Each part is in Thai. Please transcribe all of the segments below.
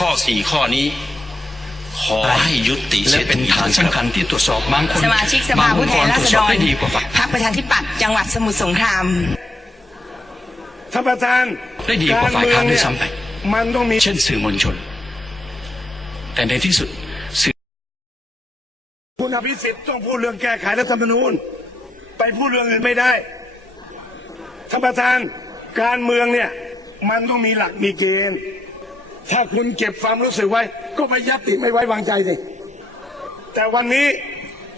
ข้อสี่ข้อนี้ ขอให้ยุติและเสียเป็นทีฐานสำคัญที่ตรวจสอบบางคนสมาชิกสภาผู้แทนราษฎบงองค์กตวจสอบรได้ดีกว่าฝ่ายพรรคประชาธิปัตย์จังหวัดสมุทรสงครามท่านประธานได้ดีกว่าฝ่ายค้านด้วยซ้ำไปมันต้องมีเช่นสื่อมวลชน แต่ในที่สุดสื่อคุณอภิสิทธิ์ต้องพูดเรื่องแก้ไขรัฐธรรมนูญ ไปพูดเรื่องอื่นไม่ได้ท่านประธานการเมืองเนี่ย มันต้องมีหลักมีเกณฑ์ ถ้าคุณเก็บความรู้สึกไว้ ก็ไปยัตติไม่ไว้วางใจสิแต่วันนี้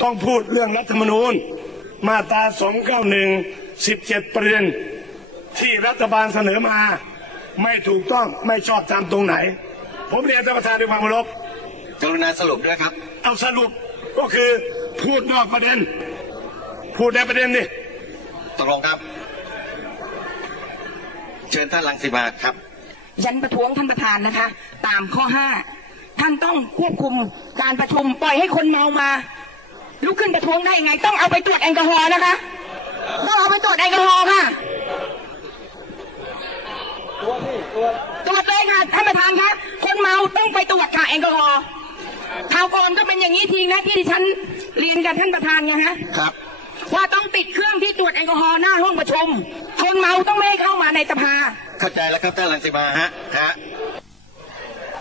ต้องพูดเรื่องรัฐธรรมนูญ มาตรา291 17 ประเด็น ที่รัฐบาลเสนอมา ไม่ถูกต้องไม่ชอบตามตรงไหน ผมเรียนท่านประธานด้วยความเคารพกรุณาสรุปด้วยครับ เอาสรุปก็คือพูดนอกประเด็น พูดในประเด็นดิตกลงครับ เชิญท่านลังสิมาครับ ยันประท้วงท่านประธานนะคะ ตามข้อห้าท่านต้องควบคุมการประชุมปล่อยให้คนเมามาลุกขึ้นประท้วงได้ยังไง ต้องเอาไปตรวจแอลกอฮอล์นะคะต้องเอาไปตรวจแอลกอฮอล์ค่ะตรวจเลยค่ะท่านประธานคะคนเมาต้องไปตรวจค่ะแอลกอฮอล์ข่าวก่อนก็เป็นอย่างนี้ทีนะที่ดิฉันเรียนกับท่านประธานไงฮะครับว่าต้องติดเครื่องที่ตรวจแอลกอฮอล์หน้าห้องประชุม คนเมาต้องไม่ให้เข้ามาในสภา เข้าใจแล้วครับท่านลังสิมาฮะฮะ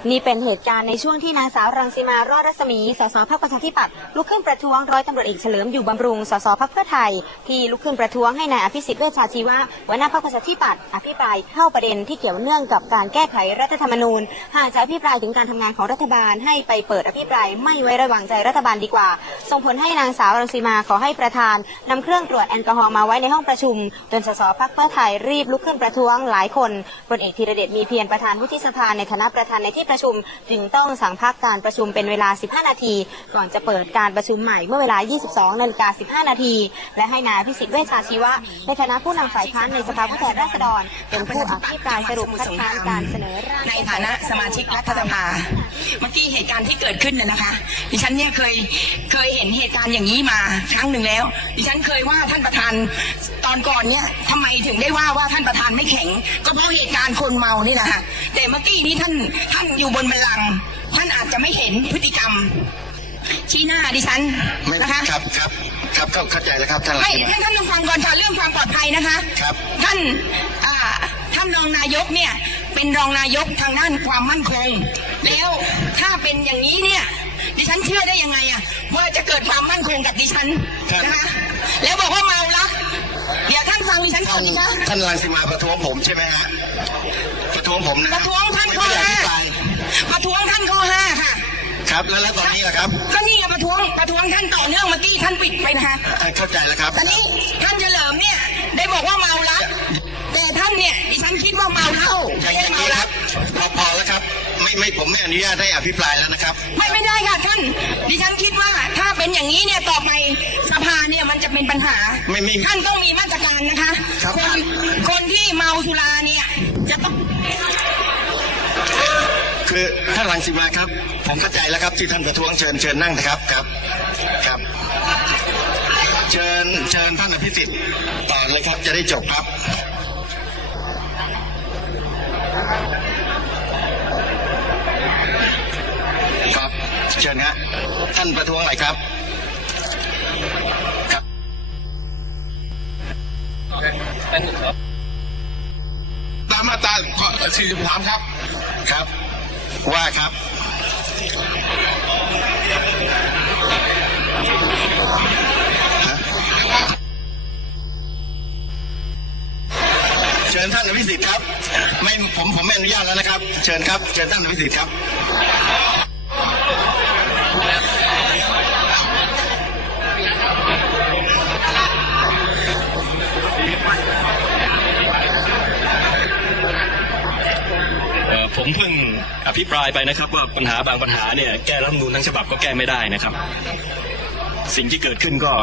นี่เป็นเหตุการณ์ในช่วงที่นางสาวรังสีมารอดรัศมี สสพักประชาธิปัตย์ลุกขึ้นประท้วงร้อยตำรวจเอกเฉลิมอยู่บำรุง สสพักเพื่อไทย ที่ลุกขึ้นประท้วงให้นายอภิสิทธิ์เวชชาชีวะหัวหน้าพักประชาธิปัตย์อภิปรายเข้าประเด็นที่เกี่ยวเนื่องกับการแก้ไขรัฐธรรมนูญ หากจะอภิปรายถึงการทำงานของรัฐบาล ให้ไปเปิดอภิปรายไม่ไว้ระวางใจรัฐบาลดีกว่า ส่งผลให้นางสาวรังสีมาขอให้ประธานนำเครื่องตรวจแอลกอฮอล์มาไว้ในห้องประชุมจนสสพักเพื่อไทยรีบลุกขึ้นประท้วงหลายคนพลเอกธีรเดชมีเพียรประธานวุฒิสภาในฐานะประธานในที่ประชุมจึงต้องสั่งพักการประชุมเป็นเวลา 15 นาที ก่อนจะเปิดการประชุมใหม่เมื่อเวลา 22นาฬิกา15 นาที และให้นายพิสิทธิ์เวชชาชีวะ ในฐานะผู้นำฝ่ายค้านในสภาผู้แทนราษฎร เป็นผู้อภิปรายสรุปคัดค้านการเสนอร่างในฐานะสมาชิกรัฐสภาเมื่อกี้เหตุการณ์ที่เกิดขึ้นน่ะนะคะดิฉันเนี่ยเคยเคยเห็นเหตุการณ์อย่างนี้มาครั้งหนึ่งแล้ว ดิฉันเคยว่าท่านประธานตอนก่อนเนี่ยทำไมถึงได้ว่าว่าท่านประธานไม่แข็ง ก็เพราะเหตุการณ์คนเมานี่แหละคะแต่เมื่อกี้นี้ท่านท่านอยู่บนบัลลังก์ท่านอาจจะไม่เห็นพฤติกรรม ชี้หน้าดิฉันไม่นะคะ ครับครับครับเข้าเข้าใจแล้วครับท่านลังไม่สิมาท่านท่านต้องฟังก่อนค่ะเรื่องความปลอดภัยนะคะ ครับ ท่านอ่าท่านรองนายกเนี่ยเป็นรองนายกทางด้านความมั่นคง แล้วถ้าเป็นอย่างนี้เนี่ยดิฉันเชื่อได้ยังไงอะว่าจะเกิดความมั่นคงกับดิฉันครับนะคะ แล้วบอกว่าเมาละเดี๋ยวท่านฟังดิฉันก่อท่านนดิคะท่านลังสิมาประท้วงผมใช่ไหมฮะประท้วงผมนะประท้วงท่านข้อไม่ได้ห้าธิบายประท้วงท่านข้อห้าค่ะ ครับแล้วแล้วตอนนี้ล่ะครับก็นี่ไงประท้วงประท้วงท่านต่อเนื่องเมื่อกี้ท่านปิดไปนะคะอ่าเข้าใจแล้วครับตอนนี้ท่านเฉลิมเนี่ยได้บอกว่าเมาละแต่ท่านเนี่ยดิฉันคิดว่าเมาเหล้าอไม่ย่างใช่อย่างเมานี้คละรับพอพอแล้วครับ ไม่ไม่ผมไม่อนุญาตให้อภิปรายแล้วนะครับ ไม่ไม่ได้ค่ะท่าน ดิฉันคิดว่าถ้าเป็นอย่างนี้เนี่ยต่อไปสภาเนี่ยมันจะเป็นปัญหาไม่ไม่ท่านต้องมีมาตรการนะคะครับคนคนที่ คือท่านลังสิมาครับ ผมเข้าใจแล้วครับที่ท่านประท้วงเชิญเชิญนั่งนะครับครับครับ เชิญเชิญท่านอภิสิทธิ์ต่อเลยครับ จะได้จบครับครับเชิญฮะท่านประท้วงอะไรครับครับตามมาตรา43ครับครับ ว่าครับ เชิญท่านอภิสิทธิ์ครับ ไม่ผมผมไม่อนุญาตแล้วนะครับ เชิญครับ เชิญท่านอภิสิทธิ์ครับ ภิปรายไปนะครับ ว่าปัญหาบางปัญหาเนี่ยแก้รัฐมนูญทั้งฉบับก็แก้ไม่ได้นะครับ สิ่งที่เกิดขึ้นก็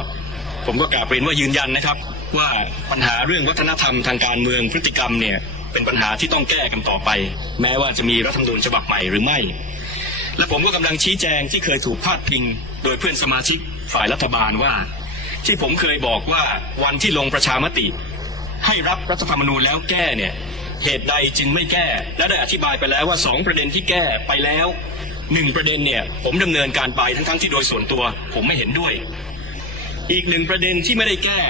ผมก็กราบเรียนว่ายืนยันนะครับ ว่าปัญหาเรื่องวัฒนธรรมทางการเมืองพฤติกรรมเนี่ยเป็นปัญหาที่ต้องแก้กันต่อไป แม้ว่าจะมีรัฐธรรมนูญฉบับใหม่หรือไม่ และผมก็กำลังชี้แจงที่เคยถูกพาดพิง โดยเพื่อนสมาชิกฝ่ายรัฐบาลว่า ที่ผมเคยบอกว่าวันที่ลงประชามติ ให้รับรัฐธรรมนูญแล้วแก้เนี่ย เหตุใดจึงไม่แก้ และได้อธิบายไปแล้วว่าสองประเด็นที่แก้ไปแล้วหนึ่งประเด็นเนี่ยผมดำเนินการไปทั้งๆที่โดยส่วนตัว ผมไม่เห็นด้วย อีกหนึ่งประเด็นที่ไม่ได้แก้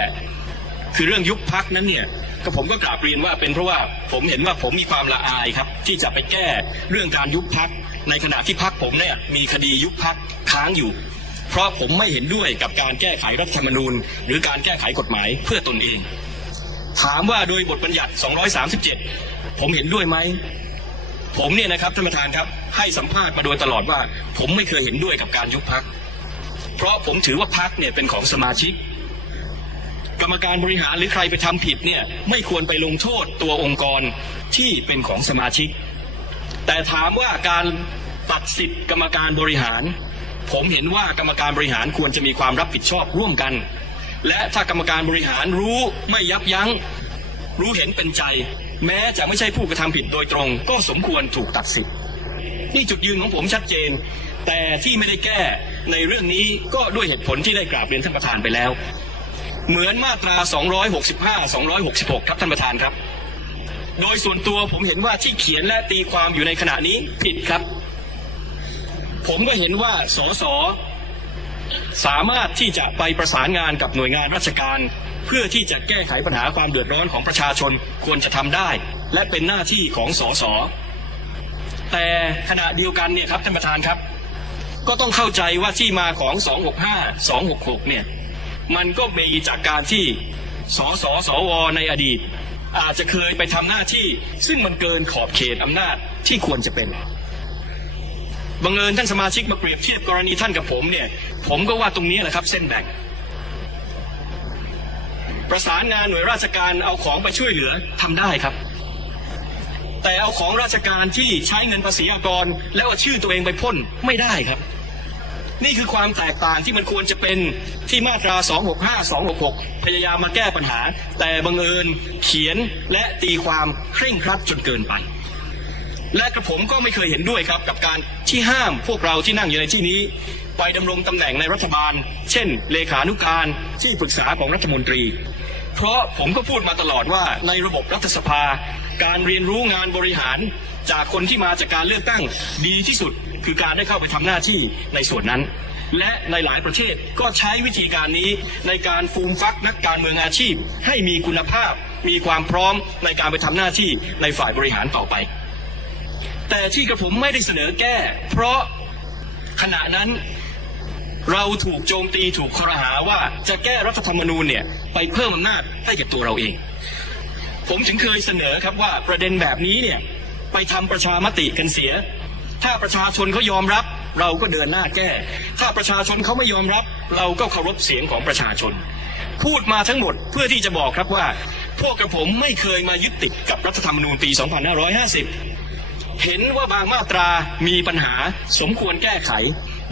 คือเรื่องยุบพักนั้นเนี่ยก็ผมก็กราบเรียนว่าเป็นเพราะว่าผมเห็นว่าผมมีความละอายครับ ที่จะไปแก้เรื่องการยุบพักในขณะที่พักผมเนี่ยมีคดียุบพักค้างอยู่ เพราะผมไม่เห็นด้วยกับการแก้ไขรัฐธรรมนูญ หรือการแก้ไขกฎหมายเพื่อตนเอง ถามว่าโดยบทบัญญัติ 237 ผมเห็นด้วยไหม ผมเนี่ยนะครับท่านประธานครับ ให้สัมภาษณ์มาโดยตลอดว่า ผมไม่เคยเห็นด้วยกับการยุบพัก เพราะผมถือว่าพักเนี่ยเป็นของสมาชิก กรรมการบริหารหรือใครไปทำผิดเนี่ยไม่ควรไปลงโทษตัวองค์กรที่เป็นของสมาชิก แต่ถามว่าการตัดสิทธิ์กรรมการบริหาร ผมเห็นว่ากรรมการบริหารควรจะมีความรับผิดชอบร่วมกัน และถ้ากรรมการบริหารรู้ไม่ยับยั้ง รู้เห็นเป็นใจ แม้จะไม่ใช่ผู้กระทำผิดโดยตรง ก็สมควรถูกตัดสิทธิ์นี่จุดยืนของผมชัดเจน แต่ที่ไม่ได้แก้ในเรื่องนี้ก็ด้วยเหตุผลที่ได้กราบเรียนท่านประธานไปแล้ว เหมือนมาตรา 265 266 ครับท่านประธานครับ โดยส่วนตัวผมเห็นว่าที่เขียนและตีความอยู่ในขณะนี้ผิดครับ ผมก็เห็นว่าสส สามารถที่จะไปประสานงานกับหน่วยงานราชการ เพื่อที่จะแก้ไขปัญหาความเดือดร้อนของประชาชนควรจะทำได้ และเป็นหน้าที่ของสสแต่ขณะเดียวกันเนี่ยครับท่านประธานครับ ก็ต้องเข้าใจว่าที่มาของ 265 266 เนี่ยมันก็มีจากการที่สสสวในอดีต อาจจะเคยไปทำหน้าที่ ซึ่งมันเกินขอบเขตอำนาจที่ควรจะเป็นบังเอิญท่านสมาชิกมาเปรียบเทียบกรณีท่านกับผมเนี่ย ผมก็ว่าตรงนี้แหละครับ เส้นแบ่ง ประสานงานหน่วยราชการเอาของไปช่วยเหลือทำได้ครับ แต่เอาของราชการที่ใช้เงินภาษีอากร แล้วเอาชื่อตัวเองไปพ่นไม่ได้ครับ นี่คือความแตกต่างที่มันควรจะเป็นที่มาตรา 265 266 พยายามมาแก้ปัญหา แต่บังเอิญเขียนและตีความเคร่งครัดจนเกินไปและกระผมก็ไม่เคยเห็นด้วยครับกับการที่ห้ามพวกเราที่นั่งอยู่ในที่นี้ ไปดำรงตำแหน่งในรัฐบาล เช่น เลขานุการที่ปรึกษาของรัฐมนตรี เพราะผมก็พูดมาตลอดว่าในระบบรัฐสภา การเรียนรู้งานบริหารจากคนที่มาจากการเลือกตั้งดีที่สุด คือการได้เข้าไปทำหน้าที่ในส่วนนั้น และในหลายประเทศก็ใช้วิธีการนี้ในการฟูมฟักนักการเมืองอาชีพ ให้มีคุณภาพ มีความพร้อมในการไปทำหน้าที่ในฝ่ายบริหารต่อไป แต่ที่กระผมไม่ได้เสนอแก้ เพราะขณะนั้น เราถูกโจมตีถูกครหาว่าจะแก้รัฐธรรมนูญเนี่ยไปเพิ่มอำนาจให้กับตัวเราเอง ผมถึงเคยเสนอครับว่าประเด็นแบบนี้เนี่ยไปทำประชามติกันเสีย ถ้าประชาชนเขายอมรับ เราก็เดินหน้าแก้ ถ้าประชาชนเขาไม่ยอมรับ เราก็เคารพเสียงของประชาชน พูดมาทั้งหมดเพื่อที่จะบอกครับว่า พวกกระผมไม่เคยมายึดติดกับรัฐธรรมนูญปี 2550 เห็นว่าบางมาตรามีปัญหาสมควรแก้ไข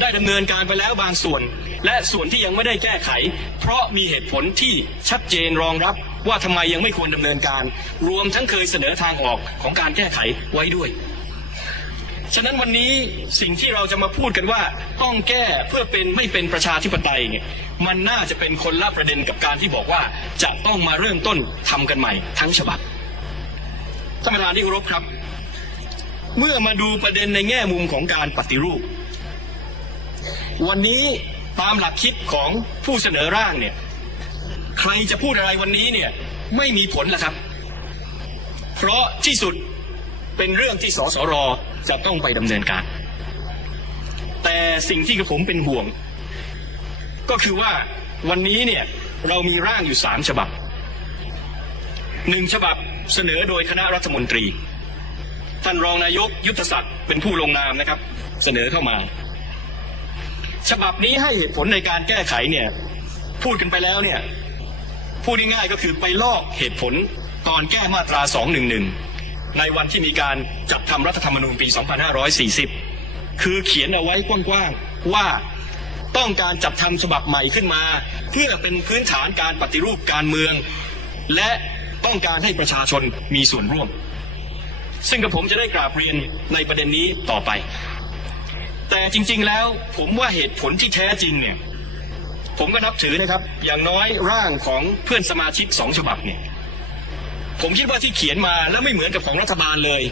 ได้ดำเนินการไปแล้วบางส่วน และส่วนที่ยังไม่ได้แก้ไข เพราะมีเหตุผลที่ชัดเจนรองรับว่าทำไมยังไม่ควรดำเนินการ รวมทั้งเคยเสนอทางออกของการแก้ไขไว้ด้วยฉะนั้นวันนี้สิ่งที่เราจะมาพูดกันว่าต้องแก้เพื่อเป็นไม่เป็นประชาธิปไตยเนี่ยมันน่าจะเป็นคนละประเด็นกับการที่บอกว่าจะต้องมาเริ่มต้นทำกันใหม่ทั้งฉบับท่านประธานที่เคารพครับ เมื่อมาดูประเด็นในแง่มุมของการปฏิรูป วันนี้ตามหลักคิดของผู้เสนอร่างเนี่ย ใครจะพูดอะไรวันนี้เนี่ยไม่มีผลละครับ เพราะที่สุดเป็นเรื่องที่สสรจะต้องไปดำเนินการ แต่สิ่งที่กระผมเป็นห่วง ก็คือว่าวันนี้เนี่ยเรามีร่างอยู่สามฉบับหนึ่งฉบับเสนอโดยคณะรัฐมนตรี ท่านรองนายกยุทธศักดิ์เป็นผู้ลงนามนะครับ เสนอเข้ามา ฉบับนี้ให้เหตุผลในการแก้ไขเนี่ยพูดกันไปแล้วเนี่ยพูดง่ายๆก็คือไปลอกเหตุผลตอนแก้มาตรา 211 ในวันที่มีการจัดทำรัฐธรรมนูญปี 2540 คือเขียนเอาไว้กว้างๆว่าต้องการจัดทำฉบับใหม่ขึ้นมา เพื่อเป็นพื้นฐานการปฏิรูปการเมือง และต้องการให้ประชาชนมีส่วนร่วม ซึ่งกับผมจะได้กราบเรียนในประเด็นนี้ต่อไป แต่จริง ๆ แล้วผมว่าเหตุผลที่แท้จริงเนี่ยผมก็นับถือนะครับ อย่างน้อยร่างของเพื่อนสมาชิกสองฉบับเนี่ยผมคิดว่าที่เขียนมาแล้วไม่เหมือนกับของรัฐบาลเลย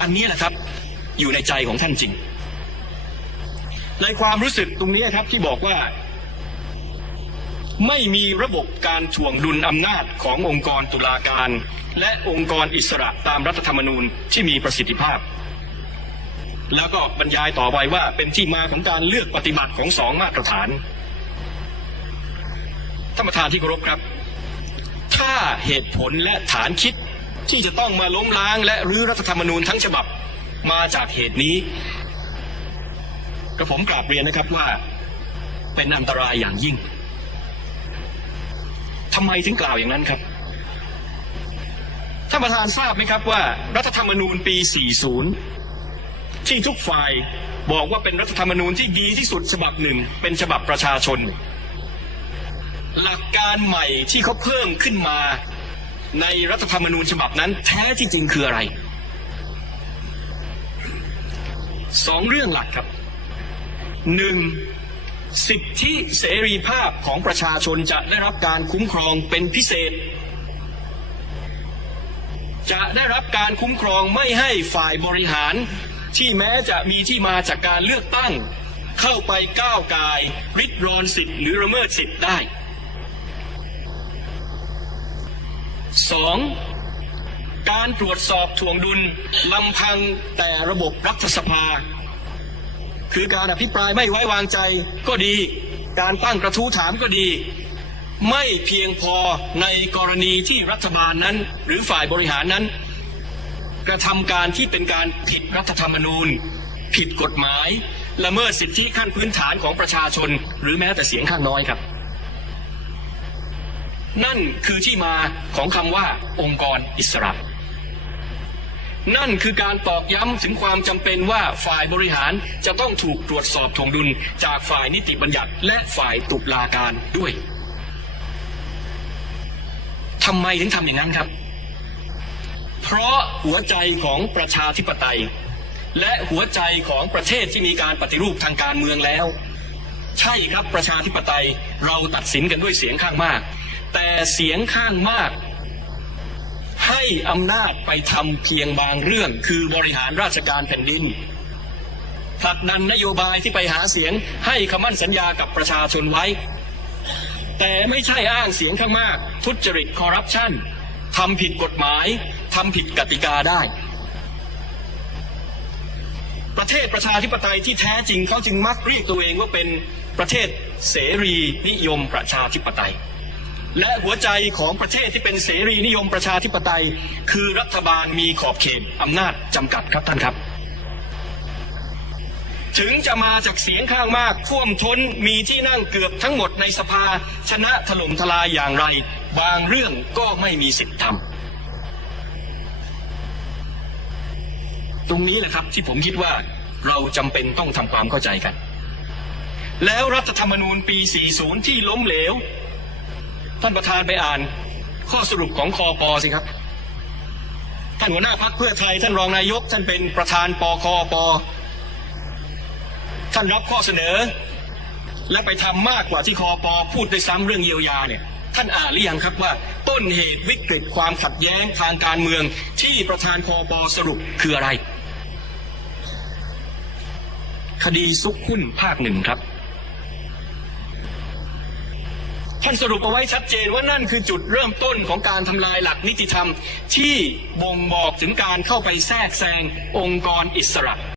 อันนี้แหละครับ อยู่ในใจของท่านจริง ในความรู้สึกตรงนี้ครับที่บอกว่า ไม่มีระบบการถ่วงดุลอำนาจขององค์กรตุลาการ และองค์กรอิสระตามรัฐธรรมนูญที่มีประสิทธิภาพ แล้วก็บรรยายต่อไปว่าเป็นที่มาของการเลือกปฏิบัติของสองมาตรฐานท่านประธานที่เคารพครับ ถ้าเหตุผลและฐานคิดที่จะต้องมาล้มล้างและรื้อรัฐธรรมนูญทั้งฉบับมาจากเหตุนี้กระผมกราบเรียนนะครับว่าเป็นอันตรายอย่างยิ่งทำไมถึงกล่าวอย่างนั้นครับานประธานทราบไหมครับว่า รัฐธรรมนูญปี 40 ที่ทุกฝ่ายบอกว่าเป็นรัฐธรรมนูญที่ดีที่สุดฉบับหนึ่ง เป็นฉบับประชาชน หลักการใหม่ที่เขาเพิ่มขึ้นมาในรัฐธรรมนูญฉบับนั้น แท้ที่จริงคืออะไรสองเรื่องหลักครับหนึ่งสิทธิเสรีภาพของประชาชนจะได้รับการคุ้มครองเป็นพิเศษ จะได้รับการคุ้มครองไม่ให้ฝ่ายบริหาร ที่แม้จะมีที่มาจากการเลือกตั้ง เข้าไปก้าวกายริดรอนสิทธิ์หรือละเมิดสิทธิ์ได้สองการตรวจสอบถ่วงดุลลำพังแต่ระบบรัฐสภา คือการอภิปรายไม่ไว้วางใจก็ดี การตั้งกระทู้ถามก็ดี ไม่เพียงพอในกรณีที่รัฐบาลนั้น หรือฝ่ายบริหารนั้น กระทำการที่เป็นการผิดรัฐธรรมนูญ ผิดกฎหมาย ละเมิดสิทธิขั้นพื้นฐานของประชาชน หรือแม้แต่เสียงข้างน้อยครับ นั่นคือที่มาของคำว่าองค์กรอิสระนั่นคือการตอกย้ำถึงความจำเป็นว่าฝ่ายบริหารจะต้องถูกตรวจสอบทวงดุลจากฝ่ายนิติบัญญัติและฝ่ายตุลาการด้วย ทำไมถึงทำอย่างนั้นครับ เพราะหัวใจของประชาธิปไตย และหัวใจของประเทศที่มีการปฏิรูปทางการเมืองแล้ว ใช่ครับประชาธิปไตยเราตัดสินกันด้วยเสียงข้างมาก แต่เสียงข้างมาก ให้อำนาจไปทำเพียงบางเรื่อง คือบริหารราชการแผ่นดินผลักดันนโยบายที่ไปหาเสียงให้คำมั่นสัญญากับประชาชนไว้ แต่ไม่ใช่อ้างเสียงข้างมาก ทุจริตคอร์รัปชันทำผิดกฎหมายทำผิดกติกาได้ ประเทศประชาธิปไตยที่แท้จริงเขาจึงมักเรียกตัวเองว่าเป็นประเทศเสรีนิยมประชาธิปไตย และหัวใจของประเทศที่เป็นเสรีนิยมประชาธิปไตย คือรัฐบาลมีขอบเขตอำนาจจำกัดครับท่านครับ ถึงจะมาจากเสียงข้างมากท่วมท้นมีที่นั่งเกือบทั้งหมดในสภา ชนะถล่มทลายอย่างไร บางเรื่องก็ไม่มีสิทธิ์ทำตรงนี้แหละครับที่ผมคิดว่าเราจำเป็นต้องทำความเข้าใจกัน แล้วรัฐธรรมนูญปี 40 ที่ล้มเหลว ท่านประธานไปอ่านข้อสรุปของคอปอสิครับ ท่านหัวหน้าพักเพื่อไทย ท่านรองนายก ท่านเป็นประธานปคอปอ ท่านรับข้อเสนอ และไปทำมากกว่าที่คอปอพูดด้วยซ้ำเรื่องเยียวยาเนี่ยท่านอ่านหรือยังครับว่าต้นเหตุวิกฤตความขัดแย้งทางการเมืองที่ประธานคอปอสรุปคืออะไร คดีซุกหุ้นภาคหนึ่งครับ ท่านสรุปเอาไว้ชัดเจนว่านั่นคือจุดเริ่มต้นของการทำลายหลักนิติธรรม ที่บ่งบอกถึงการเข้าไปแทรกแซงองค์กรอิสระ